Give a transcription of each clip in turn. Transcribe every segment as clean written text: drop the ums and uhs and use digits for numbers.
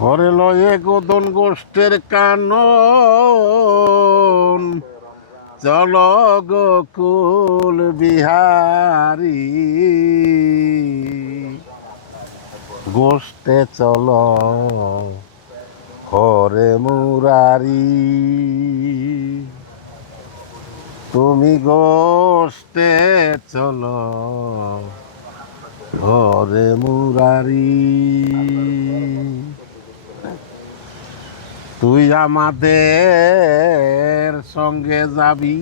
হরে লয়ে গোদন গোষ্ঠের কানন চল গোকুল বিহারী গোষ্ঠে চল হরে মুরারি তুমি গোষ্ঠে চলো হরে মুরারি তুই আমাদের সঙ্গে যাবি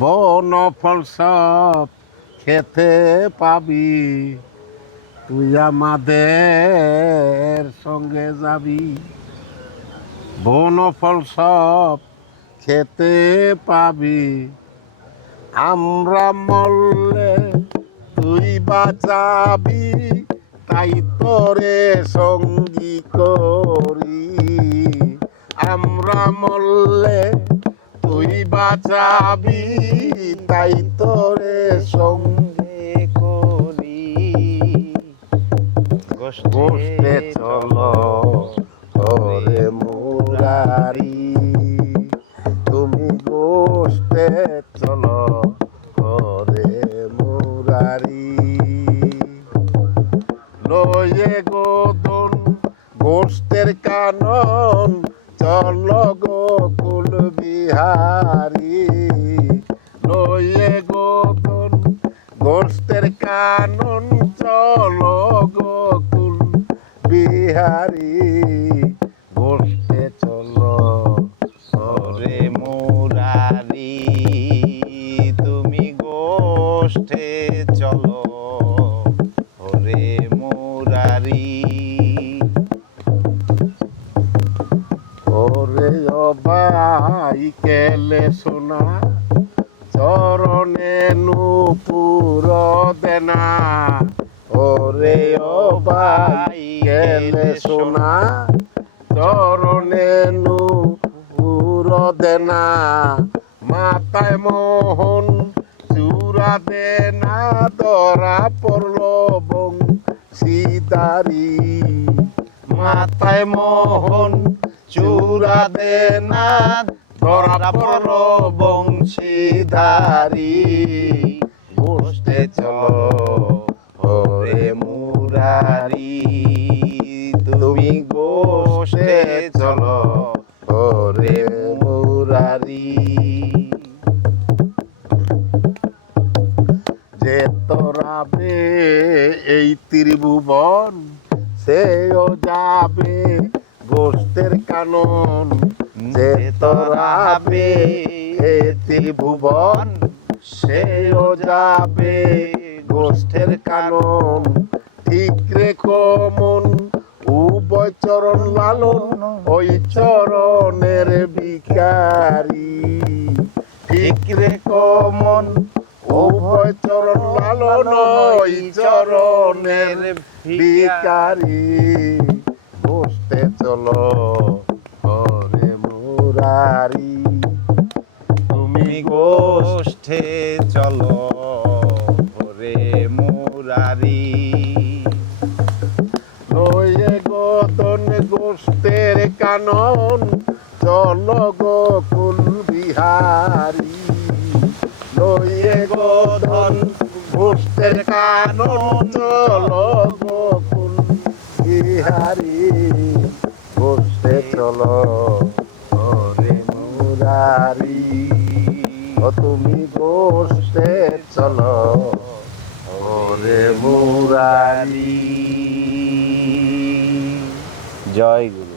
বন ফল সব খেতে পাবি তুই আমাদের সঙ্গে যাবি বন ফল সব খেতে পাবি আমরা মরলে তুই বাঁচাবি তাই তোরে সঙ্গী করি আমরা মরলে তুই বাঁচাবি তাই তোরে সঙ্গে করি গোষ্ঠে চলো হরে মুরারি তুমি গোষ্ঠে চলো হরে মুরারি লয়ে গোদন গোষ্ঠের কানন চল গোকুল বিহারী লয়ে গোদন গোষ্ঠের কানন চল গোকুল বিহারী গোষ্ঠে চলো হরে মুরারি তুমি গোষ্ঠে চলো হরে মুরারি ওরে অবাই কেলে সোনা চরণে নূপুর দেনা ওরে অবাই কেলে সোনা চরণে নূপুর দেনা মাথায় মোহন চূড়া দেনা ধরা পড়ল বংশীদারি মাথায় মোহন চূড়া দেনা ধরা পড়ল বংশীদারি গোষ্ঠে চলো হরে মুরারি তুমি গোষ্ঠে চলো হরে মুরারি যে তোরাবে এই ত্রিভুবন সেও যাবে গোষ্ঠের কানন যে তোরাবে এই ত্রিভুবন সেও যাবে গোষ্ঠের কানন ঠিক রেখো মন উভয় চরণ লালন ওই চরণের ভিখারি ঠিক রেখো মন উভয় চরণ লালন ওই চরণের ভিখারি গোষ্ঠে চলো হরে মুরারি তুমি গোষ্ঠে চলো হরে মুরারি লয়ে গোদন গোষ্ঠের কানন চলো গোকুল বিহারী লয়ে গোদন গোষ্ঠের কানন চলো গোকুল বিহারী গোষ্ঠে চলো হরে মুরারি ও তুমি গোষ্ঠে চলো হরে মুরারি জয় গুরু।